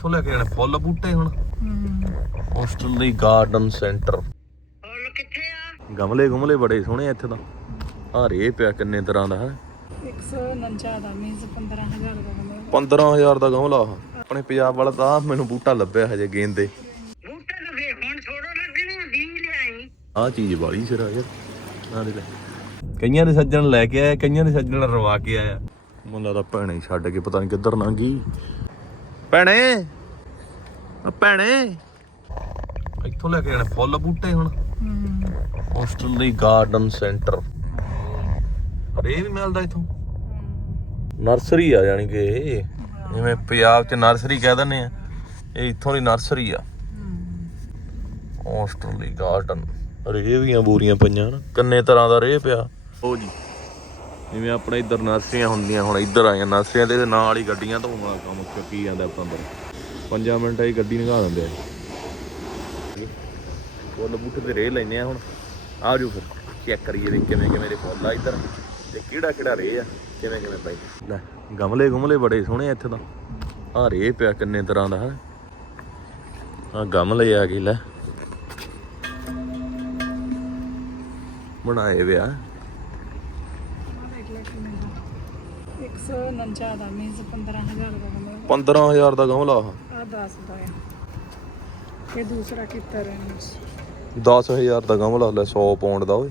ਇੱਥੋਂ ਲੈ ਕੇ ਜਾਣੇ? ਫੁੱਲ ਬੂਟੇ ਹੁਣ। ਹੋਸਟਲ ਦੀ ਗਾਰਡਨ ਸੈਂਟਰ ਹੁਣ ਕਿੱਥੇ ਆ? ਗਮਲੇ ਗੁਮਲੇ ਬੜੇ ਸੋਹਣੇ ਆ ਇੱਥੇ ਤਾਂ। ਆ ਰੇ ਪਿਆ ਕਿੰਨੇ ਤਰ੍ਹਾਂ ਦਾ ਹੈ। 149 ਦਾ ਮੀਨਸ 15000 ਦਾ ਕਮਰਾ 15000 ਦਾ ਗਮਲਾ। ਆਪਣੇ ਪੰਜਾਬ ਵਾਲਾ ਤਾਂ ਮੈਨੂੰ ਬੂਟਾ ਲੱਭਿਆ ਹਜੇ ਗੇਂਦੇ। ਬੂਟੇ ਤਾਂ ਫੇਰ ਹੁਣ ਛੋੜੋ ਲੱਗਣੇ ਦੀ ਲਿਆਈ। ਆਹ ਚੀਜ਼ ਵਾਲੀ ਸਿਰਾ ਯਾਰ। ਆ ਦੇ ਲੈ। ਕਈਆਂ ਦੇ ਸੱਜਣ ਲੈ ਕੇ ਆਇਆ ਕਈਆਂ ਦੇ ਸੱਜਣ ਰਵਾ ਕੇ ਆਇਆ। ਮੈਨੂੰ ਲੱਗਦਾ ਭੈਣੇ ਹੀ ਛੱਡ ਕੇ ਪਤਾ ਨਹੀਂ ਕਿੱਧਰ ਲੰਘ ਗਈ। ਭੈਣੇ। ਆ ਭੈਣੇ। ਇੱਥੋਂ ਲੈ ਕੇ ਜਾਣੇ ਫੁੱਲ ਬੂਟੇ ਹੁਣ। ਹੋਸਟਲ ਦੀ ਗਾਰਡਨ ਸੈਂਟਰ ਰੇ ਵੀ ਮਿਲਦਾ ਇਥੋਂ। ਨਰਸਰੀ ਆ ਜਾਣੀ ਕਿ ਇਹ। ਜਿਵੇਂ ਪੰਜਾਬ ਚ ਨਰਸਰੀ ਕਹਿ ਦਿੰਦੇ ਆ ਇਹ ਇੱਥੋਂ ਦੀ ਨਰਸਰੀ ਆ। ਹੋਸਟਲ ਦੀ ਗਾਰਡਨ ਰੇ ਵੀਆਂ ਬੂਰੀਆਂ ਪਈਆਂ ਨਾ ਕੰਨੇ ਤਰ੍ਹਾਂ ਦਾ ਰੇ ਪਿਆ। ਉਹ ਜੀ। ਜਿਵੇਂ ਆਪਣੇ ਇੱਧਰ ਨਰਸਰੀਆਂ ਹੁੰਦੀਆਂ, ਹੁਣ ਇੱਧਰ ਆਈਆਂ ਨਰਸਰੀਆਂ ਦੇ ਨਾਲ ਹੀ ਗੱਡੀਆਂ ਧੋਣ ਵਾਲਾ ਕੰਮ ਚੱਕੀ ਜਾਂਦਾ ਆਪਾਂ ਅੰਦਰ। 5 ਮਿੰਟਾਂ ਹੀ ਗੱਡੀ ਨਿਕਾ ਦਿੰਦੇ ਆ। ਫੁੱਲ ਬੂਟੇ ਤੇ ਰੇ ਲੈਨੇ ਆ ਹੁਣ। ਆ ਜਾਓ ਫਿਰ, ਚੈੱਕ ਕਰੀਏ ਵੀ ਕਿਵੇਂ ਕਿਵੇਂ ਦੇ ਫੁੱਲ ਆ ਇੱਧਰ ਤੇ ਕਿਹੜਾ ਕਿਹੜਾ ਰੇ ਆ, ਕਿਵੇਂ ਕਿਵੇਂ ਪਾਈ ਲੈ, ਗਮਲੇ ਗੁਮਲੇ ਬੜੇ ਸੋਹਣੇ ਆ ਇੱਥੇ ਤਾਂ। ਆ ਰੇ ਪਿਆ ਕਿੰਨੇ ਤਰ੍ਹਾਂ ਦਾ। ਹੈ ਆ ਗਮਲੇ ਆ ਗਏ, ਲੈ। ਬਣਾਏ ਵਿਆ ਦੇਖ ਲੈ ਕਿੰਨੇ ਦਾ 149 ਦਾ ਮੀਨਸ 15000 ਦਾ ਕਮਰਾ 15000 ਦਾ ਗਮਲਾ ਆ ਆ 10 ਦਾ ਹੈ ਇਹ ਦੂਸਰਾ ਕਿੱਤਰ ਹੈ ਮੀਨਸ 10000 ਦਾ ਗਮਲਾ ਲੈ 100 ਪਾਉਂਡ ਦਾ ਓਏ।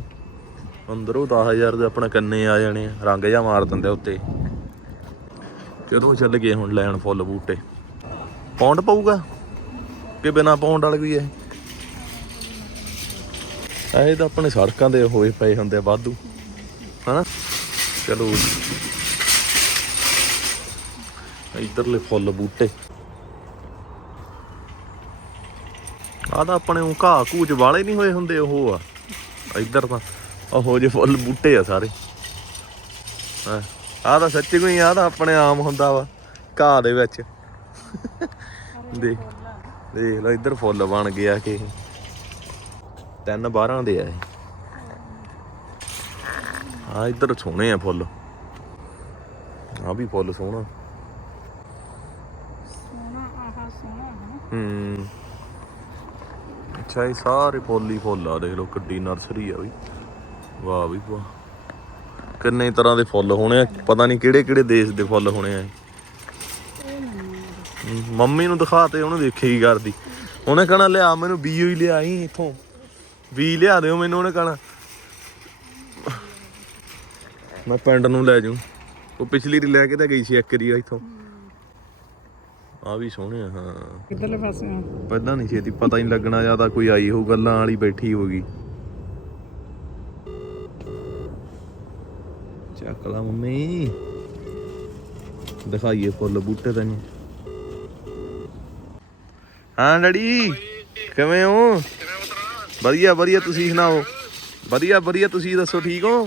ਅੰਦਰੋਂ 10000 ਦੇ ਆਪਣਾ ਕੰਨੇ ਆ ਜਾਣੇ ਆ ਰੰਗ ਜਾ ਮਾਰ ਦਿੰਦੇ ਉੱਤੇ। ਕਦੋਂ ਚੱਲ ਗਏ ਹੁਣ ਲੈਣ ਫੁੱਲ ਬੂਟੇ। ਪਾਉਂਡ ਪਊਗਾ? ਕਿ ਬਿਨਾ ਪਾਉਂਡ ਵਾਲੇ ਵੀ ਇਹ? ਇਹ ਤਾਂ ਆਪਣੇ ਸੜਕਾਂ ਦੇ ਹੋਏ ਪਏ ਹੁੰਦੇ ਆ ਵਾਧੂ। ਹਨਾ? ਚਲੋ ਇਧਰਲੇ ਫੁੱਲ ਬੂਟੇ। ਆਹ ਤਾਂ ਆਪਣੇ ਉਹ ਘਾਹ ਕੂਚ ਵਾਲੇ ਨਹੀਂ ਹੋਏ ਹੁੰਦੇ, ਉਹ ਆ। ਇੱਧਰ ਤਾਂ ਉਹੋ ਜਿਹੇ ਫੁੱਲ ਬੂਟੇ ਆ ਸਾਰੇ। ਆਹ ਤਾਂ ਸੱਚੀ ਕੋਈ, ਆਹ ਤਾਂ ਆਪਣੇ ਆਮ ਹੁੰਦਾ ਵਾ, ਘਾਹ ਦੇ ਵਿੱਚ। ਦੇਖ ਦੇਖ ਲਓ, ਇੱਧਰ ਫੁੱਲ ਬਣ ਗਿਆ ਕਿ। ਤਿੰਨ 12 ਦੇ ਆ ਇਹ। ਆ ਇੱਧਰ ਸੋਹਣੇ ਆ ਫੁੱਲ। ਆ ਵੀ ਫੁੱਲ ਸੋਹਣਾ ਆਹ ਸੋਹਣਾ ਹੂੰ। ਅੱਛਾ, ਇਹ ਸਾਰੇ ਫੁੱਲ ਫੁੱਲ ਆ, ਦੇਖ ਲਓ ਕਿੱਡੀ ਨਰਸਰੀ ਆ ਬਈ। ਵਾਹ ਬਈ ਵਾਹ। ਕਿੰਨੇ ਤਰ੍ਹਾਂ ਦੇ ਫੁੱਲ ਹੋਣੇ ਆ, ਪਤਾ ਨਹੀਂ ਕਿਹੜੇ ਕਿਹੜੇ ਦੇਸ਼ ਦੇ ਫੁੱਲ ਹੋਣੇ ਆ। ਮੰਮੀ ਨੂੰ ਦਿਖਾ ਤੇ, ਉਹਨੇ ਦੇਖੇ ਕੀ ਕਰਦੀ। ਉਹਨੇ ਕਹਣਾ, ਲਿਆ ਮੈਨੂੰ ਬੀ ਹੀ ਲਿਆਈ ਇੱਥੋਂ। ਬੀ ਲਿਆ ਦਿਓ ਮੈਨੂੰ, ਉਹਨੇ ਕਹਣਾ। ਮੈਂ ਪਿੰਡ ਨੂੰ ਲੈ ਜਾਊਂ। ਉਹ ਪਿਛਲੀ ਰੀ ਲੈ ਕੇ ਤਾਂ ਗਈ ਸੀ ਇੱਕ ਰੀ ਇੱਥੋਂ। ਆ ਵੀ ਸੋਹਣੇ ਆ ਹਾਂ। ਕਿੱਧਰਲੇ ਪਾਸੇ ਆ? ਪਹਿਲਾਂ ਨਹੀਂ ਛੇਤੀ ਪਤਾ ਹੀ ਨਹੀਂ ਲੱਗਣਾ ਜ਼ਿਆਦਾ ਕੋਈ ਆਈ ਹੋ ਗੱਲਾਂ ਵਾਲੀ ਬੈਠੀ ਹੋਗੀ ਚੱਕ ਲਾ ਮੰਮੀ। ਦਿਖਾਈਏ ਫੁੱਲ ਬੂਟੇ ਤੈਨੂੰ। ਹਾਂ ਡੈਡੀ ਕਿਵੇਂ ਹੋ? ਵਧੀਆ ਵਧੀਆ ਤੁਸੀਂ ਸੁਣਾਓ? ਵਧੀਆ ਵਧੀਆ ਤੁਸੀਂ ਦੱਸੋ ਠੀਕ ਹੋ?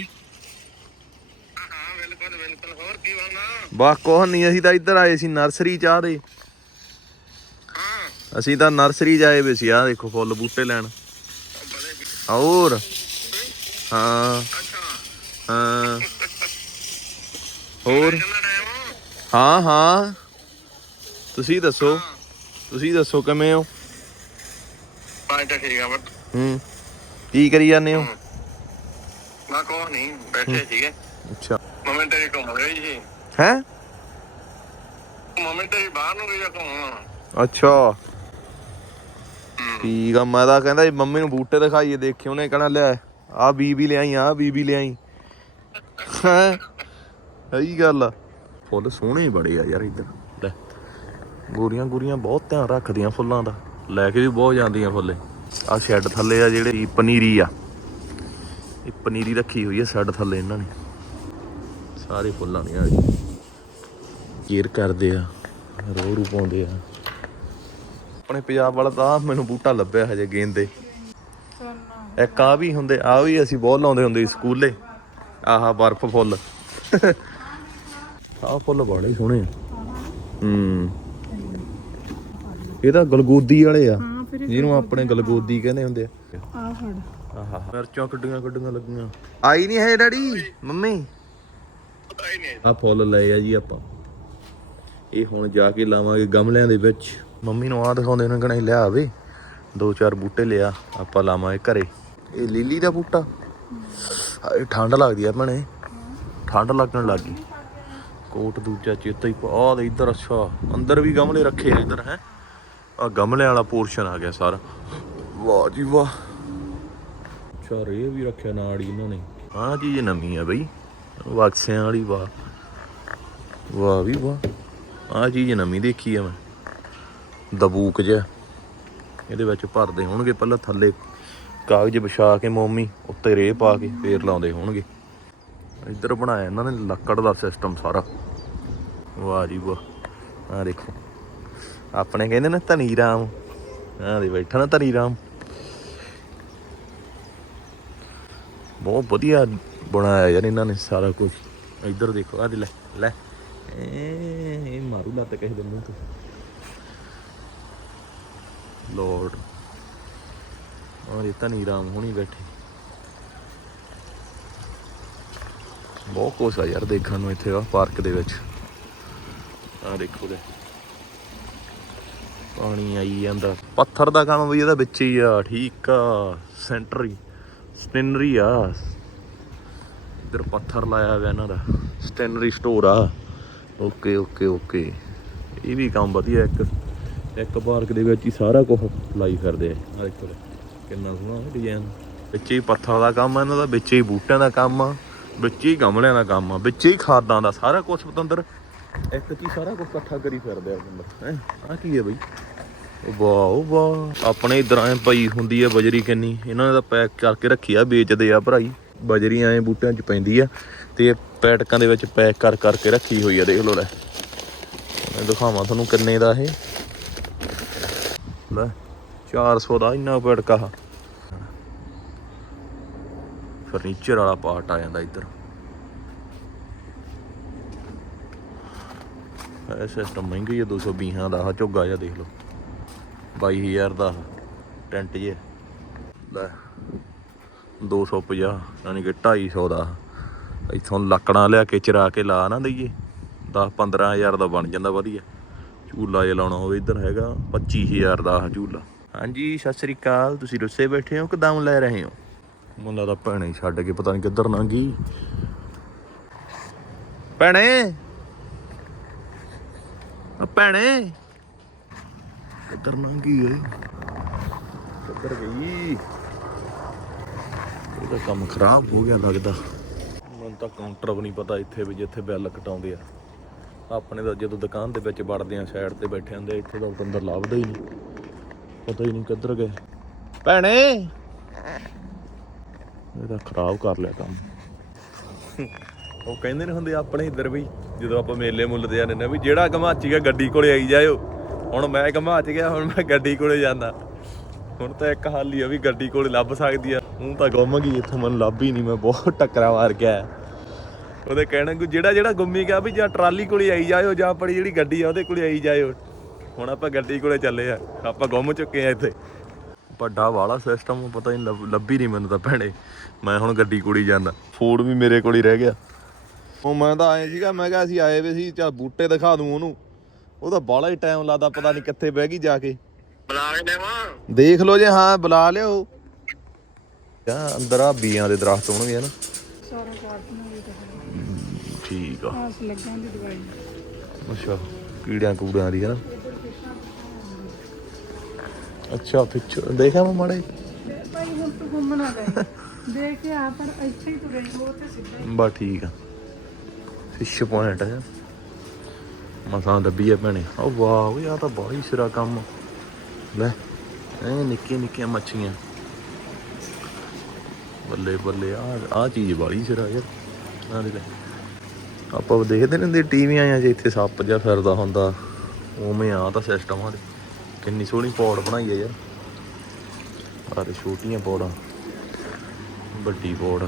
ਹਾਂ ਬਿਲਕੁਲ ਬਿਲਕੁਲ। ਹੋਰ ਕੀ ਬਣਨਾ? ਵਾਹ ਕੋਹ ਨਹੀਂ ਅਸੀਂ ਤਾਂ ਇੱਧਰ ਆਏ ਸੀ ਨਰਸਰੀ ਚਾਹ ਦੇ। ਅਸੀਂ ਤਾਂ ਨਰਸਰੀ ਜਾਏ ਵੇ ਸੀ ਆ ਦੇਖੋ ਫੁੱਲ ਬੂਟੇ ਲੈਣ। ਹੋਰ? ਹਾਂ। ਹੋਰ? ਹਾਂ ਹਾਂ। ਤੁਸੀਂ ਦੱਸੋ? ਤੁਸੀਂ ਦੱਸੋ ਕਿਵੇਂ ਹੋ? ਪੰਜ ਤਾਂ ਠੀਕ ਆ ਬਟ ਹੂੰ। ਕੀ ਕਰੀ ਜਾਂਦੇ ਹੋ? ਮੈਂ ਕੋਹ ਨਹੀਂ ਬੈਠੇ ਸੀਗੇ। ਅੱਛਾ। ਮੰਮੀ ਤੇਰੀ ਘੁੰਮ ਰਹੀ ਸੀ। ਹੈ? ਮੰਮੀ ਤੇਰੀ ਬਾਹਰ ਨੂੰ ਗਈ ਆ ਘੁੰਮਣ। ਅੱਛਾ। ਠੀਕ ਆ, ਮੈਂ ਤਾਂ ਕਹਿੰਦਾ ਜੀ ਮੰਮੀ ਨੂੰ ਬੂਟੇ ਦਿਖਾਈਏ, ਦੇਖੇ ਉਹਨੇ ਕਹਣਾ ਲਿਆ ਆ ਬੀਬੀ ਲਿਆਈ ਆ ਬੀਬੀ ਲਿਆਈ। ਹੈ? ਸਹੀ ਗੱਲ ਆ। ਫੁੱਲ ਸੋਹਣੇ ਹੀ ਬੜੇ ਆ ਯਾਰ ਇੱਧਰ। ਲੈ, ਗੋਰੀਆਂ ਗੋਰੀਆਂ ਬਹੁਤ ਧਿਆਨ ਰੱਖਦੀਆਂ ਫੁੱਲਾਂ ਦਾ। ਲੈ ਕੇ ਵੀ ਬਹੁਤ ਜਾਂਦੀਆਂ ਫੁੱਲੇ। ਆ ਸ਼ੈੱਡ ਥੱਲੇ ਆ ਜਿਹੜੇ ਪਨੀਰੀ ਆ। ਇਹ ਪਨੀਰੀ ਰੱਖੀ ਹੋਈ ਆ ਸ਼ੈੱਡ ਥੱਲੇ ਇਹਨਾਂ ਨੇ। ਸਾਰੇ ਫੁੱਲਾਂ ਦੀਆਂ। ਆ ਕੇਅਰ ਕਰਦੇ ਆ ਰੋ ਰੂ ਪਾਉਂਦੇ ਆ। ਆਪਣੇ ਪੰਜਾਬ ਵਾਲਾ ਤਾਂ ਆਹ ਮੈਨੂੰ ਬੂਟਾ ਲੱਭਿਆ ਹਜੇ ਗੇਂਦੇ ਇੱਕ ਆ ਵੀ ਹੁੰਦੇ ਆ ਵੀ ਅਸੀਂ ਬਹੁਤ ਲਾਉਂਦੇ ਹੁੰਦੇ ਸੀ ਸਕੂਲੇ। ਆਹਾ ਬਰਫ਼ ਫੁੱਲ। ਆਹ ਫੁੱਲ ਬੜੇ ਸੋਹਣੇ ਆ। ਹੂੰ। ਇਹ ਤਾਂ ਗਲਗੋਦੀ ਵਾਲੇ ਆ। ਜਿਹਨੂੰ ਆਪਣੇ ਗਲਗੋਦੀ ਕਹਿੰਦੇ ਹੁੰਦੇ ਆ। ਆ ਫੜ। ਆਹਾ ਮਿਰਚਾਂ ਕੱਡੀਆਂ ਕੱਡੀਆਂ ਲੱਗੀਆਂ। ਆਈ ਨਹੀਂ ਹੈ ਡੈਡੀ? ਮੰਮੀ? ਪਤਾ ਹੀ ਨਹੀਂ ਆ ਫੁੱਲ ਲਏ ਆ ਜੀ ਆਪਾਂ। ਇਹ ਹੁਣ ਜਾ ਕੇ ਲਾਵਾਂਗੇ ਗਮਲਿਆਂ ਦੇ ਵਿੱਚ। ਮੰਮੀ ਨੂੰ ਆ ਦਿਖਾਉਂਦੇ ਨੇ ਕਹਣਾ ਲਿਆ ਵੇ, ਦੋ ਚਾਰ ਬੂਟੇ ਲਿਆ, ਆਪਾਂ ਲਾਵਾਂਗੇ ਘਰੇ। ਇਹ ਲੀਲੀ ਦਾ ਬੂਟਾ? ਇਹ ਠੰਡ ਲੱਗਦੀ ਆ ਭਣੇ। ਠੰਡ ਲੱਗਣ ਲੱਗ ਗਈ। ਕੋਟ ਦੂਜਾ ਚੇਤਾ ਹੀ ਆ ਦੇ ਇੱਧਰ, ਅੱਛਾ। ਅੰਦਰ ਵੀ ਗਮਲੇ ਰੱਖੇ ਆ ਇੱਧਰ, ਹੈ। ਆ ਗਮਲੇ ਵਾਲਾ ਪੋਰਸ਼ਨ ਆ ਗਿਆ ਸਾਰਾ। ਵਾਹ ਜੀ ਵਾਹ। ਅੱਛਾ ਰੇ ਵੀ ਰੱਖਿਆ ਨਾਲ ਹੀ ਇਹਨਾਂ ਨੇ। ਆਹ ਚੀਜ਼ ਨਵੀਂ ਆ ਬਈ। ਵਕਸਿਆਂ ਵਾਲੀ ਵਾਹ। ਵਾਹ ਵੀ ਵਾਹ। ਆਹ ਚੀਜ਼ ਨਵੀਂ ਦੇਖੀ ਆ ਮੈਂ। ਦਬੂਕ ਜਿਹਾ। ਇਹਦੇ ਵਿੱਚ ਭਰਦੇ ਹੋਣਗੇ ਪਹਿਲਾਂ ਥੱਲੇ ਕਾਗਜ਼ ਵਿਛਾ ਕੇ ਮੋਮੀ, ਉੱਤੇ ਰੇ ਪਾ ਕੇ ਫੇਰ ਲਾਉਂਦੇ ਹੋਣਗੇ। ਇੱਧਰ ਬਣਾਇਆ ਇਹਨਾਂ ਨੇ ਲੱਕੜ ਦਾ ਸਿਸਟਮ ਸਾਰਾ। ਵਾਹ ਜੀ ਵਾਹ। ਆਹ ਦੇਖੋ। ਆਪਣੇ ਕਹਿੰਦੇ ਨੇ ਧਨੀ ਰਾਮ ਆਹ ਦੇ ਬੈਠਾ ਨਾ ਧਨੀ ਰਾਮ ਬਹੁਤ ਵਧੀਆ ਬਣਾਇਆ ਯਾਰ ਇਹਨਾਂ ਨੇ ਸਾਰਾ ਕੁਝ ਇੱਧਰ ਦੇਖੋ, ਆਹ ਦੇ ਲੈ ਲੈ। ਇਹ ਮਾਰੂ ਲੱਤ ਕਿਸੇ ਦੇ ਮੂੰਹ ਤੇ। ਲੋਰਡ ਔਰ ਇਹ ਧਨੀ ਰਾਮ ਹੁਣੀ ਬੈਠੇ। ਬਹੁਤ ਕੁਛ ਆ ਯਾਰ ਦੇਖਣ ਨੂੰ ਇੱਥੇ ਆ, ਪਾਰਕ ਦੇ ਵਿੱਚ। ਆ ਦੇਖੋ ਦੇ ਪਾਣੀ ਆਈ ਜਾਂਦਾ। ਪੱਥਰ ਦਾ ਕੰਮ ਵੀ ਇਹਦਾ ਵਿੱਚ ਹੀ ਆ, ਠੀਕ ਆ। ਸੈਂਟਰ ਹੀ ਆ। ਇੱਧਰ ਪੱਥਰ ਲਾਇਆ ਹੋਇਆ ਇਹਨਾਂ ਦਾ। ਸਟੈਨਰੀ ਸਟੋਰ ਆ। Okay okay okay. ਇਹ ਵੀ ਕੰਮ ਵਧੀਆ ਇੱਕ। ਇੱਕ ਪਾਰਕ ਦੇ ਵਿੱਚ ਹੀ ਸਾਰਾ ਕੁਝ ਲਾਈ ਫਿਰਦੇ ਆ। ਆ ਦੇਖੋ ਕਿੰਨਾ ਸੋਹਣਾ ਡਿਜ਼ਾਈਨ ਵਿੱਚ ਹੀ ਪੱਥਰਾਂ ਦਾ ਕੰਮ ਆ ਇਹਨਾਂ ਦਾ, ਵਿੱਚ ਹੀ ਬੂਟਿਆਂ ਦਾ ਕੰਮ ਆ, ਵਿੱਚ ਹੀ ਗਮਲਿਆਂ ਦਾ ਕੰਮ ਆ, ਵਿੱਚ ਹੀ ਖਾਦਾਂ ਦਾ ਸਾਰਾ ਕੁਝ ਪਤੰਦਰ। ਇੱਕ ਕੀ ਸਾਰਾ ਕੁਝ ਇਕੱਠਾ ਕਰੀ ਫਿਰਦੇ ਆ ਬੰਦਾ, ਹੈ? ਆ ਕੀ ਹੈ ਬਈ? ਵਾਓ ਵਾਹ। ਆਪਣੇ ਇਧਰ ਐ ਪਈ ਹੁੰਦੀ ਆ ਬਜਰੀ ਕਿੰਨੀ। ਇਹਨਾਂ ਨੇ ਤਾਂ ਪੈਕ ਕਰਕੇ ਰੱਖੀ ਆ, ਵੇਚਦੇ ਆ ਭਰਾਈ। ਬਜਰੀ ਐ ਬੂਟਿਆਂ 'ਚ ਪੈਂਦੀ ਆ, ਤੇ ਪੈਟਕਾਂ ਦੇ ਵਿੱਚ ਪੈਕ ਕਰ ਕਰਕੇ ਰੱਖੀ ਹੋਈ ਆ, ਦੇਖ ਲਓ ਲੈ। ਮੈਂ ਦਿਖਾਵਾਂ ਤੁਹਾਨੂੰ ਕਿੰਨੇ ਦਾ ਇਹ। ਲੈ 400 ਦਾ ਇੰਨਾ ਪੈਟਕਾ ਫਰਨੀਚਰ ਵਾਲਾ ਪਾਰਟ ਆ ਜਾਂਦਾ ਇੱਧਰ। ਇਹ ਸਿਸਟਮ ਮਹਿੰਗੀ ਹੈ 220 ਦਾ ਆ ਝੋਗਾ ਜਿਹਾ ਦੇਖ ਲਓ। 22000 ਦਾ, ਟੈਂਟ ਜੇ ਲੈ 250 ਯਾਨੀ ਕਿ 250 ਦਾ। ਇੱਥੋਂ ਲੱਕੜਾਂ ਲਿਆ ਕੇ ਚਰਾ ਕੇ ਲਾ ਨਾ ਦਈਏ। 10 15000 ਦਾ ਬਣ ਜਾਂਦਾ ਵਧੀਆ। ਝੂਲਾ ਜੇ ਲਾਉਣਾ ਹੋਵੇ ਇੱਧਰ ਹੈਗਾ 25000 ਦਾ ਝੂਲਾ। ਹਾਂਜੀ ਸਤਿ ਸ੍ਰੀ ਅਕਾਲ ਤੁਸੀਂ ਰੁੱਸੇ ਬੈਠੇ ਹੋ ਕਦਮ ਲੈ ਰਹੇ ਹੋ? ਮੈਨੂੰ ਲੱਗਦਾ ਭੈਣੇ ਹੀ ਛੱਡ ਕੇ ਪਤਾ ਨਹੀਂ ਕਿੱਧਰ ਲੰਘ ਗਈ। ਭੈਣੇ? ਆ ਭੈਣੇ? ਕਿੱਧਰ ਲੰਘ ਗਈ ਓਏ? ਕਿੱਧਰ ਗਈ? ਇਹਦਾ ਕੰਮ ਖਰਾਬ ਹੋ ਗਿਆ ਲੱਗਦਾ। ਮੈਨੂੰ ਤਾਂ ਕਾਊਂਟਰ ਵੀ ਨਹੀਂ ਪਤਾ ਇੱਥੇ ਵੀ ਜਿੱਥੇ ਬਿੱਲ ਕਟਾਉਂਦੇ ਆ। ਆਪਣੇ ਤਾਂ ਜਦੋਂ ਦੁਕਾਨ ਦੇ ਵਿੱਚ ਵੜਦੇ ਆ ਸਾਈਡ ਤੇ ਬੈਠੇ ਹੁੰਦੇ ਇੱਥੇ ਤਾਂ ਅੰਦਰ ਲੱਭਦਾ ਹੀ ਨਹੀਂ। ਪਤਾ ਹੀ ਨਹੀਂ ਕਿੱਧਰ ਗਏ। ਭੈਣੇ! ਇਹਦਾ ਖਰਾਬ ਕਰ ਲਿਆ ਕੰਮ। ਉਹ ਕਹਿੰਦੇ ਨੇ ਹੁੰਦੇ ਆਪਣੇ ਇੱਧਰ ਵੀ, ਜਦੋਂ ਆਪਾਂ ਮੇਲੇ ਮੁੱਲ ਤੇ ਜਾਂਦੇ ਨੇ ਵੀ ਜਿਹੜਾ ਗਮਾਚੀ ਗਿਆ ਗੱਡੀ ਕੋਲੇ ਆਈ ਜਾਇਓ। ਹੁਣ ਮੈਂ ਗਮਾਚ ਗਿਆ, ਹੁਣ ਮੈਂ ਗੱਡੀ ਕੋਲੇ ਜਾਂਦਾ। ਹੁਣ ਤਾਂ ਇੱਕ ਹਾਲ ਹੀ ਆ ਵੀ ਗੱਡੀ ਕੋਲੇ ਲੱਭ ਸਕਦੀ ਆ। ਹੁਣ ਤਾਂ ਗੁੰਮ ਗਈ, ਇੱਥੋਂ ਮੈਨੂੰ ਲੱਭ ਹੀ ਨਹੀਂ, ਮੈਂ ਬਹੁਤ ਟੱਕਰਾ ਮਾਰ ਗਿਆ ਉਹਦੇ ਕਹਿਣਾ ਕਿ ਜਿਹੜਾ ਜਿਹੜਾ ਗੁੰਮੀ ਗਿਆ ਵੀ ਜਾਂ ਟਰਾਲੀ ਕੋਲੇ ਆਈ ਜਾਇਓ ਜਾਂ ਆਪਣੀ ਜਿਹੜੀ ਗੱਡੀ ਆ ਉਹਦੇ ਕੋਲੇ ਆਈ ਜਾਇਓ। ਹੁਣ ਆਪਾਂ ਗੱਡੀ ਕੋਲੇ ਚੱਲੇ ਆ। ਆਪਾਂ ਗੁੰਮ ਚੁੱਕੇ ਆ ਇੱਥੇ। ਵੱਡਾ ਵਾਲਾ ਸਿਸਟਮ ਪਤਾ ਨਹੀਂ ਲੱਭ- ਨਹੀਂ ਮੈਨੂੰ ਤਾਂ ਭੈਣੇ। ਮੈਂ ਹੁਣ ਗੱਡੀ ਕੋਲ ਜਾਂਦਾ ਫੋਨ ਵੀ ਮੇਰੇ ਕੋਲ ਹੀ ਰਹਿ ਗਿਆ। ਉਹ ਮੈਂ ਤਾਂ ਆਏ ਸੀਗਾ ਮੈਂ ਕਿਹਾ ਅਸੀਂ ਆਏ ਵੇ ਸੀ ਚਾ ਬੂਟੇ ਦਿਖਾ ਦੂੰ ਉਹਨੂੰ। ਉਹ ਤਾਂ ਬਾਹਲਾ ਹੀ ਟਾਈਮ ਲਾਦਾ ਪਤਾ ਨਹੀਂ ਕਿੱਥੇ ਬਹਿ ਗਈ ਜਾ ਕੇ। ਬੁਲਾ ਕੇ ਦੇਵਾਂ ਦੇਖ ਲਓ ਜੇ ਹਾਂ ਬੁਲਾ ਲਿਓ ਆ ਅੰਦਰ ਆ ਬੀਆਂ ਦੇ ਦਰਖਤ ਹੋਣਗੇ ਨਾ। ਠੀਕ ਆ। ਆਸ ਲੱਗਾਂ ਦੀ ਦਵਾਈ ਅੱਛਾ ਕੀੜਿਆਂ ਕੂੜਿਆਂ ਦੀ ਹੈ ਨਾ ਅੱਛਾ ਪਿੱਛੇ ਦੇਖਿਆ ਮੈਂ ਮਾੜੇ ਭਾਈ ਹੁਣ ਤੂੰ ਘੁੰਮਣਾ ਗਏ ਦੇਖ ਕੇ ਆ ਪਰ ਇੱਥੇ ਹੀ ਤੁਰੇ ਉਹ ਤੇ ਸਿੱਧਾ ਹੀ। ਬਾ ਠੀਕ ਆ। ਫਿਸ਼ ਪੁਆਇੰਟ ਹੈ ਮਸਾਂ ਦੱਬੀ ਆ ਭੈਣੇ। ਉਹ ਵਾਹ ਓਏ ਆ ਤਾਂ ਬੜਾ ਹੀ ਸਿਰਾ ਕੰਮ ਲੈ ਐ ਨਿੱਕੀਆਂ ਨਿੱਕੀਆਂ ਮੱਛੀਆਂ। ਬੱਲੇ ਬੱਲੇ ਆ ਆ ਚੀਜ਼ ਬੜੀ ਸਿਰਾ ਯਾਰ। ਆ ਦੇ ਲੈ। ਆਪਾਂ ਦੇਖਦੇ ਨੇ ਹੁੰਦੇ ਟੀਵੀਆਂ ਆ ਜੇ ਇੱਥੇ ਸੱਪ ਜਿਹਾ ਫਿਰਦਾ ਹੁੰਦਾ ਉਵੇਂ ਆ ਤਾਂ ਸਿਸਟਮ ਆ ਦੇ ਕਿੰਨੀ ਸੋਹਣੀ ਪੌੜ ਬਣਾਈ ਆ ਯਾਰ। ਆ ਤੇ ਛੋਟੀਆਂ ਪੌੜਾਂ ਵੱਡੀ ਪੌੜ।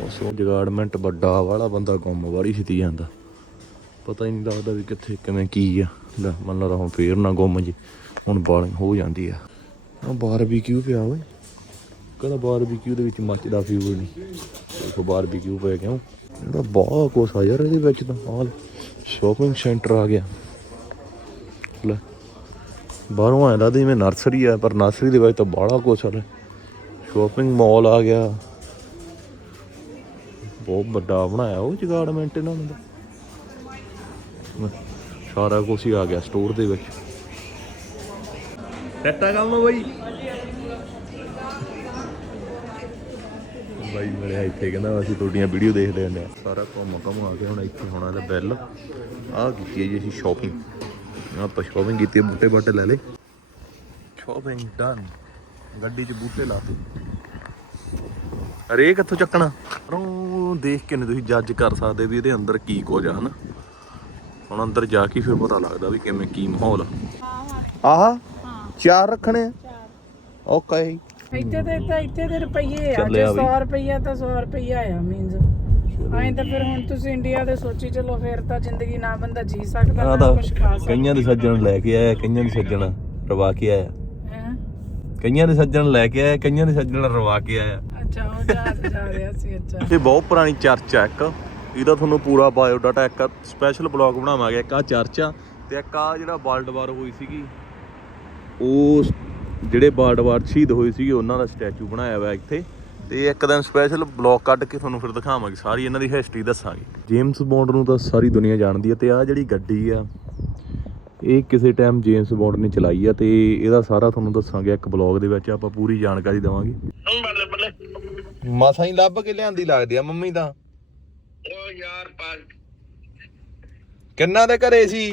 ਉਹ ਜਗਾੜਮੈਂਟ ਵੱਡਾ ਵਾਲਾ ਬੰਦਾ ਗੁੰਮ ਵਾਰੀ ਛਿੱਤੀ ਜਾਂਦਾ। ਪਤਾ ਹੀ ਨਹੀਂ ਲੱਗਦਾ ਵੀ ਕਿੱਥੇ ਕਿਵੇਂ ਕੀ ਆ। ਲੈ ਮੰਨ ਲਾ ਹੁਣ ਫੇਰ ਨਾ ਗੁੰਮ ਜੀ ਹੁਣ ਬਾਲ ਹੋ ਜਾਂਦੀ ਆ। ਆ ਬਾਰਬੀਕਿਊ ਪਿਆ ਓਏ। ਕਹਿੰਦਾ ਬਾਰਬੀਕਿਊ ਦੇ ਵਿੱਚ ਮੱਚਦਾ ਫਿਊਲ ਨਹੀਂ ਦੇਖੋ ਬਾਰਬੀਕਿਊ ਪਿਆ ਕਿਉਂ? ਇਹਦਾ ਬਹੁਤ ਕੁਛ ਆ ਯਾਰ ਇਹਦੇ ਵਿੱਚ ਤਾਂ। ਹਾਲ ਸ਼ਾਪਿੰਗ ਸੈਂਟਰ ਆ ਗਿਆ। ਲੈ, ਬਾਹਰੋਂ ਆਇਆ ਲੱਗਦਾ ਜਿਵੇਂ ਨਰਸਰੀ ਆ, ਪਰ ਨਰਸਰੀ ਦੇ ਵਿੱਚ ਤਾਂ ਬਾਹਲਾ ਕੁਛ ਆ ਸ਼ਾਪਿੰਗ ਮਾਲ ਆ ਗਿਆ। ਬਹੁਤ ਵੱਡਾ ਬਣਾਇਆ ਉਹ ਜਗਾਰਡਮੈਂਟ ਇਹਨਾਂ ਨੇ ਸਾਰਾ ਕੁਝ ਹੀ ਆ ਗਿਆ ਸਟੋਰ ਦੇ ਵਿੱਚ। ਟੱਟਾ ਕੰਮ ਆ ਬਾਈ ਮੇਰੇ ਇੱਥੇ ਕਹਿੰਦਾ ਅਸੀਂ ਤੁਹਾਡੀਆਂ ਵੀਡੀਓ ਦੇਖਦੇ ਹੁੰਦੇ ਆ। ਸਾਰਾ ਕੰਮ ਕੰਮ ਆ ਗਿਆ ਹੁਣ ਇੱਥੇ ਹੋਣਾ ਇਹਦਾ ਬਿੱਲ ਆਹ ਕੀਤੀ ਹੈ ਜੀ ਅਸੀਂ ਸ਼ਾਪਿੰਗ ਆਪਾਂ ਸ਼ਾਪਿੰਗ ਕੀਤੀ ਬੂਟੇ ਬਾਟੇ ਲੈ ਲਏ। ਸ਼ਾਪਿੰਗ ਡਨ ਗੱਡੀ 'ਚ ਬੂਟੇ ਲਾਤੇ ਅਰੇ ਕਿੱਥੋਂ ਚੱਕਣਾ? ਉਹ ਦੇਖ ਕੇ ਨਹੀਂ ਤੁਸੀਂ ਜੱਜ ਕਰ ਸਕਦੇ ਵੀ ਇਹਦੇ ਅੰਦਰ ਕੀ ਕੁਝ ਆ ਹਨਾ? ਹੁਣ ਅੰਦਰ ਜਾ ਕੇ ਫਿਰ ਪਤਾ ਲੱਗਦਾ ਵੀ ਕਿਵੇਂ ਕੀ ਮਾਹੌਲ ਆ। ਆਹ ਚਾਰ ਰੱਖਣੇ ਆ। ਓਕੇ ਇੱਥੇ ਤੇ ਤਾਂ ਇੱਥੇ ਦੇ ਰੁਪਈਏ ਆ ਜੇ ਚੱਲਿਆ ਬਈ। 100 ਰੁਪਈਆ ਤਾਂ 100 ਰੁਪਈਆ ਆ ਮੀਨਸ ਐਂ ਤਾਂ ਫਿਰ ਹੁਣ ਤੁਸੀਂ ਇੰਡੀਆ ਦੇ ਸੋਚੀ ਚੱਲੋ ਫਿਰ ਤਾਂ ਜ਼ਿੰਦਗੀ ਨਾ ਬੰਦਾ ਜੀ ਸਕਦਾ ਆ ਨਾ ਤਾਂ ਕੁਝ ਖਾ ਸਕਦਾ। ਕਈਆਂ ਦੇ ਸੱਜਣ ਲੈ ਕੇ ਆਇਆ ਕਈਆਂ ਦੇ ਸੱਜਣ ਰਵਾ ਕੇ ਆਇਆ। ਹੈਂ? ਕਈਆਂ ਦੇ ਸੱਜਣ ਲੈ ਕੇ ਆਇਆ ਕਈਆਂ ਦੇ ਸੱਜਣ ਰਵਾ ਕੇ ਆਇਆ। ਅੱਛਾ ਉਹ ਜਾ ਜਾ ਰਿਹਾ ਸੀ ਅੱਛਾ। ਇਹ ਬਹੁਤ ਪੁਰਾਣੀ ਚਰਚ ਆ ਇੱਕ। ਇਹਦਾ ਤੁਹਾਨੂੰ ਪੂਰਾ ਬਾਇਓਡਾਟਾ ਇੱਕ ਸਪੈਸ਼ਲ ਬਲੌਗ ਬਣਾਵਾਂਗੇ। ਇੱਕ ਆ ਚਰਚ ਆ ਤੇ ਇੱਕ ਆ ਜਿਹੜਾ ਵਰਲਡ ਵਾਰ ਹੋਈ ਸੀਗੀ ਉਹ ਜਿਹੜੇ ਵਰਲਡ ਵਾਰ ਸ਼ਹੀਦ ਹੋਏ ਸੀਗੇ ਉਹਨਾਂ ਦਾ ਸਟੈਚੂ ਬਣਾਇਆ ਹੋਇਆ ਇੱਥੇ। ਤੇ ਇੱਕ ਦਿਨ ਸਪੈਸ਼ਲ ਬਲੌਗ ਕੱਢ ਕੇ ਤੁਹਾਨੂੰ ਫਿਰ ਦਿਖਾਵਾਂਗੇ ਸਾਰੀ ਇਹਨਾਂ ਦੀ ਹਿਸਟਰੀ ਦੱਸਾਂਗੇ। ਜੇਮਸ ਬੌਂਡ ਨੂੰ ਤਾਂ ਸਾਰੀ ਦੁਨੀਆ ਜਾਣਦੀ ਹੈ ਤੇ ਆ ਜਿਹੜੀ ਗੱਡੀ ਆ ਇਹ ਕਿਸੇ ਟਾਈਮ ਜੇਮਸ ਬੌਂਡ ਨੇ ਚਲਾਈ ਆ ਤੇ ਇਹਦਾ ਸਾਰਾ ਤੁਹਾਨੂੰ ਦੱਸਾਂਗੇ ਇੱਕ ਬਲੌਗ ਦੇ ਵਿੱਚ ਆਪਾਂ ਪੂਰੀ ਜਾਣਕਾਰੀ ਦੇਵਾਂਗੇ। ਮਸਾਂ ਹੀ ਲੱਭ ਕੇ ਲਿਆਂਦੀ ਲੱਗਦੀ ਆ ਮੰਮੀ ਤਾਂ? ਉਹ ਯਾਰ ਪਾ ਕਿੰਨਾ ਦੇ ਘਰੇ ਸੀ?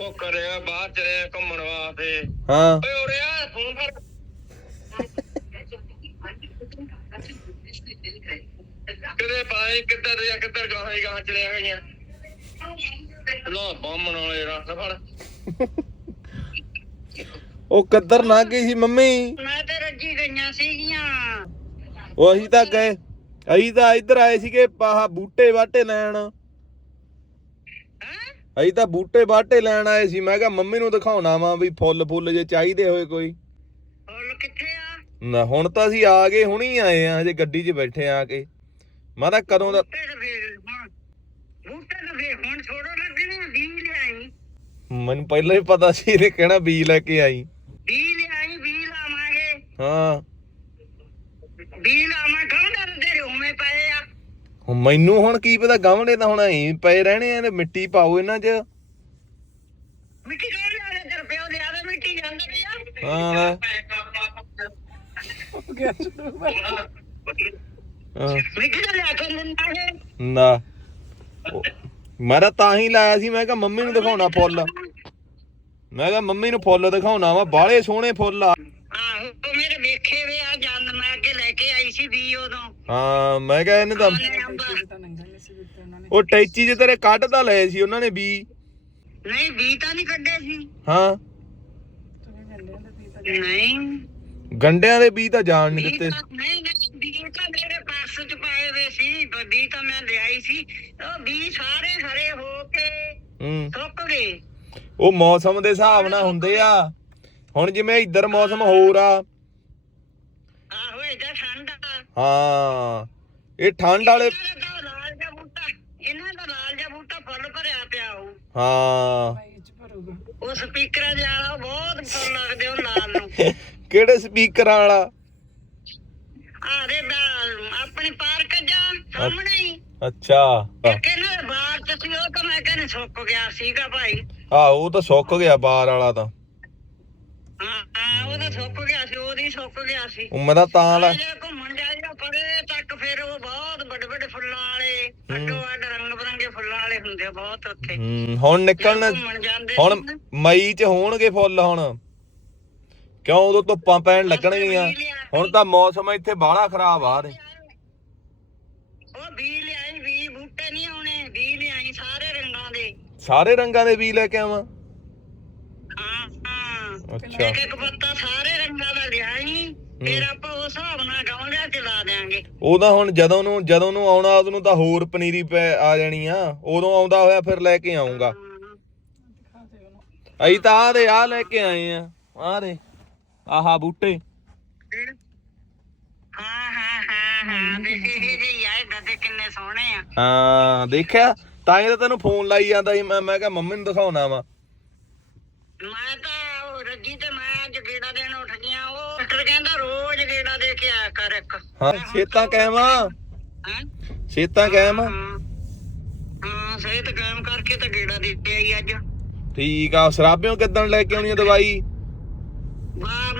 ਉਹ ਕਰਿਆ ਬਾਹਰ ਚਲੇ ਘੁੰਮਣ ਵਾਸਤੇ। ਹਾਂ। ਓਏ ਉਰੇ ਆ ਫੋਨ ਕਰ ਕਿਤੇ ਪਾਈ ਕਿੱਧਰ ਜਾਂ ਕਿੱਧਰ ਗਾਹਾਂ ਗਾਹਾਂ ਚਲੇ ਗਈਆਂ ਲੋ ਬੰਮਣ ਵਾਲੇ ਰਸ ਫੜ। ਉਹ ਕਿੱਧਰ ਨਾ ਗਈ ਸੀ ਮੰਮੀ? ਮੈਂ ਤੇ ਰੱਜੀ ਗਈਆਂ ਸੀਗੀਆਂ। ਉਹ ਅਸੀਂ ਤਾਂ ਗਏ ਅਸੀਂ ਤਾਂ ਇੱਧਰ ਆਏ ਸੀਗੇ ਪਾਹ ਬੂਟੇ ਬਾਟੇ ਲੈਣ। ਅਸੀਂ ਤਾਂ ਬੂਟੇ ਬਾਟੇ ਲੈਣ ਆਏ ਸੀ। ਮੈਂ ਕਿਹਾ ਮੰਮੀ ਨੂੰ ਦਿਖਾਉਣਾ ਵਾ ਵੀ ਫੁੱਲ ਫੁੱਲ ਜੇ ਚਾਹੀਦੇ ਹੋਏ ਕੋਈ। ਹੁਣ ਕਿੱਥੇ ਆ? ਨਾ ਹੁਣ ਤਾਂ ਅਸੀਂ ਆ ਗਏ ਹੁਣੀ ਆਏ ਆ ਹਜੇ ਗੱਡੀ 'ਚ ਬੈਠੇ ਆ ਕੇ। ਮੈਂ ਤਾਂ ਕਦੋਂ ਦਾ ਬੂਟੇ ਤੇ ਫੇਰ ਹੁਣ ਬੂਟੇ ਤੇ ਫੇਰ ਹੁਣ ਛੋੜੋ ਲੱਗਣੇ ਆ ਬੀ ਲਿਆਈ? ਮੈਨੂੰ ਪਹਿਲਾਂ ਹੀ ਪਤਾ ਸੀ ਇਹਨੇ ਕਹਿਣਾ ਬੀ ਲੈ ਕੇ ਆਈ। ਬੀ ਲਿਆਈ ਬੀ ਲਾਵਾਂਗੇ। ਹਾਂ। ਬੀ ਲਾਵਾਂ ਕਹਿੰਦਾ ਤੇਰੇ ਉਵੇਂ ਪਏ ਆ। ਹੁਣ ਮੈਨੂੰ ਹੁਣ ਕੀ ਪਤਾ ਗਮਲੇ ਤਾਂ ਹੁਣ ਐਂ ਪਏ ਰਹਿਣੇ ਆ ਤੇ ਮਿੱਟੀ ਪਾਓ ਇਹਨਾਂ 'ਚ। ਮਿੱਟੀ ਕੋਲ ਲਿਆ ਦੇ ਤੇਰੇ ਪਿਓ ਦੇ? ਆਵੇ ਮਿੱਟੀ ਜਾਂਦੇ ਵੀ ਆ। ਹਾਂ। ਲੈ ਹੋ। ਗਿਆ ਸ਼ੁਰੂ ਹਾਂ ਮਿੱਟੀ ਤਾਂ ਲਿਆ ਕੇ ਦਿੰਦਾ ਹੈ ਨਾ। ਉਹ- ਮੈਂ ਤਾਂ ਤਾਂ ਹੀ ਲਾਇਆ ਸੀ ਮੈਂ ਕਿਹਾ ਮੰਮੀ ਨੂੰ ਦਿਖਾਉਣਾ ਫੁੱਲ। ਮੈਂ ਕਿਹਾ ਮੰਮੀ ਨੂੰ ਫੁੱਲ ਦਿਖਾਉਣਾ ਵਾ ਬਾਹਲੇ ਸੋਹਣੇ ਫੁੱਲ ਆ। ਆਹੋ ਉਹ ਮੇਰੇ ਵੇਖੇ ਵੇ ਆ ਜਨ ਮੈਂ ਅੱਗੇ ਲੈ ਕੇ ਆਈ ਸੀ ਬੀ ਉਦੋਂ। ਹਾਂ ਮੈਂ ਕਿਹਾ ਇਹਨੇ ਤਾਂ ਉਹ ਟੈਚੀ ਜੇ ਤੇਰੇ ਕੱਢ ਤਾਂ ਲਏ ਸੀ ਉਹਨਾਂ ਨੇ ਵੀ। ਨਹੀਂ ਬੀ ਤਾਂ ਨਹੀਂ ਕੱਢੇ ਸੀ। ਹਾਂ। ਵੀ ਨਹੀਂ। ਗੰਡਿਆਂ ਦੇ ਵੀ ਤਾਂ ਜਾਣ ਨਹੀਂ ਦਿੱਤੇ। ਤਾਂ- ਨਹੀਂ ਨਹੀਂ ਬੀ ਤਾਂ ਮੇਰੇ ਪਰਸ ਚ ਪਾਏ ਹੋਏ ਸੀ ਪਰ ਬੀ ਤਾਂ ਮੈਂ ਲਿਆਈ ਸੀ। ਉਹ ਬੀ ਸਾਰੇ ਹਰੇ ਹੋ ਕੇ ਹੂੰ। ਸੁੱਕ ਗਏ। ਉਹ ਮੌਸਮ ਦੇ ਹਿਸਾਬ ਨਾਲ ਹੁੰਦੇ ਆ। ਹੁਣ ਜਿਵੇਂ ਇੱਧਰ ਮੌਸਮ ਹੋਰ ਆ। ਆਹੋ ਇਹਦਾ ਠੰਡ ਹਾਂ। ਇਹ ਠੰਡ ਵਾਲੇ ਇਹਨਾਂ ਦਾ ਲਾਲ ਜਿਹਾ ਬੂਟਾ ਇਹਨਾਂ ਦਾ ਲਾਲ ਜਿਹਾ ਬੂਟਾ ਫੁੱਲ ਭਰਿਆ ਪਿਆ ਉਹ। ਹਾਂ। ਭਾਈ ਚ ਭਰੂਗਾ। ਉਹ ਸਪੀਕਰਾਂ ਦੇ ਵਾਲਾ ਉਹ ਬਹੁਤ ਫੁੱਲ ਲੱਗਦੇ ਉਹ ਲਾਲ ਨੂੰ। ਕਿਹੜੇ ਸਪੀਕਰਾਂ ਵਾਲਾ? ਆਰੇ ਦਾ ਆਪਣੀ ਪਾਰਕ ਜਾ ਸਾਹਮਣੇ ਹੀ। ਅੱਛਾ। ਇੱਕ ਇਹਨਾਂ ਦੇ ਬਾਹਰ ਚ ਸੀ ਉਹ ਤਾਂ ਮੈਂ ਕਹਿੰਦੇ ਸੁੱਕ ਗਿਆ ਸੀਗਾ ਭਾਈ। ਆ ਉਹ ਤਾਂ ਸੁੱਕ ਗਿਆ ਬਾਹਰ ਵਾਲਾ ਤਾਂ। ਹਾਂ ਹਾਂ ਉਹ ਤਾਂ ਸੁੱਕ ਗਿਆ ਸੀ ਉਹਦੀ ਸੁੱਕ ਗਿਆ ਸੀ। ਉਹ ਮੈਂ ਤਾਂ ਤਾਂ ਲਾ ਜੇ ਘੁੰਮਣ ਫਿਰ ਉਹ ਬਹੁਤ ਵੱਡੇ ਵੱਡੇ ਫੁੱਲਾਂ ਵਾਲੇ ਅੱਡੋ ਅੱਡ ਰੰਗ ਬਰੰਗੇ ਫੁੱਲਾਂ ਵਾਲੇ ਹੁੰਦੇ ਆ ਬਹੁਤ ਉੱਥੇ। ਹੂੰ, ਹੁਣ ਨਿਕਲਣ ਘੁੰਮਣ ਜਾਂਦੇ ਹੁਣ ਸੀ ਨਾ। ਮਈ ਚ ਹੋਣਗੇ ਫੁੱਲ ਹੁਣ। ਕਿਉਂ ਉਦੋਂ ਧੁੱਪਾਂ ਪੈਣ ਲੱਗਣਗੀਆਂ? ਹੁਣ ਤਾਂ ਮੌਸਮ ਇੱਥੇ ਬਾਹਲਾ ਖਰਾਬ ਆ ਰਹੇ ਉਹ ਬੀ ਲਿਆਈ ਬੀ ਬੂਟੇ ਨਹੀਂ ਆਉਣੇ ਬੀ ਲਿਆਈ ਸਾਰੇ ਰੰਗਾਂ ਦੇ। ਸਾਰੇ ਰੰਗਾਂ ਦੇ ਵੀ ਲੈ ਕੇ ਆਵਾਂ? ਹਾਂ ਹਾਂ। ਅੱਛਾ। ਇੱਕ ਇੱਕ ਪੱਤਾ ਸਾਰੇ ਰੰਗਾਂ ਦਾ ਲਿਆਈ। ਫਿਰ ਆਪਾਂ ਉਸ ਹਿਸਾਬ ਨਾਲ ਗਮਲਿਆਂ ਚ ਲਾ ਦੇਾਂਗੇ ਉਹਦਾ ਹੁਣ ਜਦੋਂ ਨੂੰ ਜਦੋਂ ਨੂੰ ਆਉਣਾ ਉਦੋਂ ਨੂੰ ਤਾਂ ਹੋਰ ਪਨੀਰੀ ਪੈ ਆ ਜਾਣੀ ਆ। ਉਦੋਂ ਆਉਂਦਾ ਹੋਇਆ ਫਿਰ ਲੈ ਕੇ ਆਉਂਗਾ। ਉਹਨੂੰ ਅਸੀਂ ਤਾਂ ਆ ਦੇ ਆ ਲੈ ਕੇ ਆਏ ਆ। ਆ ਦੇ ਆਹਾ ਬੂਟੇ। ਹਾਂ ਹਾਂ ਹਾਂ ਹਾਂ ਇਹ ਕਿੰਨੇ ਸੋਹਣੇ ਆ। ਹਾਂ ਦੇਖਿਆ? ਤਾਂ ਹੀ ਤਾਂ ਤੈਨੂੰ ਫੋਨ ਲਾਈ ਜਾਂਦਾ ਸੀ। ਮੈਂ ਮੈਂ ਕਿਹਾ ਮੰਮੀ ਨੂੰ ਦਿਖਾਉਣਾ ਵਾ। ਮੈਂ ਤਾਂ ਉਹ ਰੱਜੀ ਤੇ ਮੈਂ ਅੱਜ ਗੇੜਾ ਦੇਣ ਉੱਠ ਗਿਆ ਉਹ ਡਾਕਟਰ ਕਹਿੰਦਾ ਰੋਜ਼ ਦੇ ਕੇ ਆਇਆ ਕਰ ਇੱਕ। ਹਾਂ ਸੇਤਾਂ ਕਾਇਮ ਆ? ਹੈਂ? ਸੇਤਾਂ ਕਾਇਮ ਆ? ਹਾਂ। ਹਾਂ ਸਿਹਤ ਕਾਇਮ ਕਰਕੇ ਤਾਂ ਗੇੜਾ ਦੇ ਕੇ ਆਈ ਅੱਜ। ਠੀਕ ਆ ਸ਼ਰਾਬਿਓ ਕਿੱਦਣ ਲੈ ਕੇ ਆਉਣੀ ਆ ਦਵਾਈ? ਵਾਹ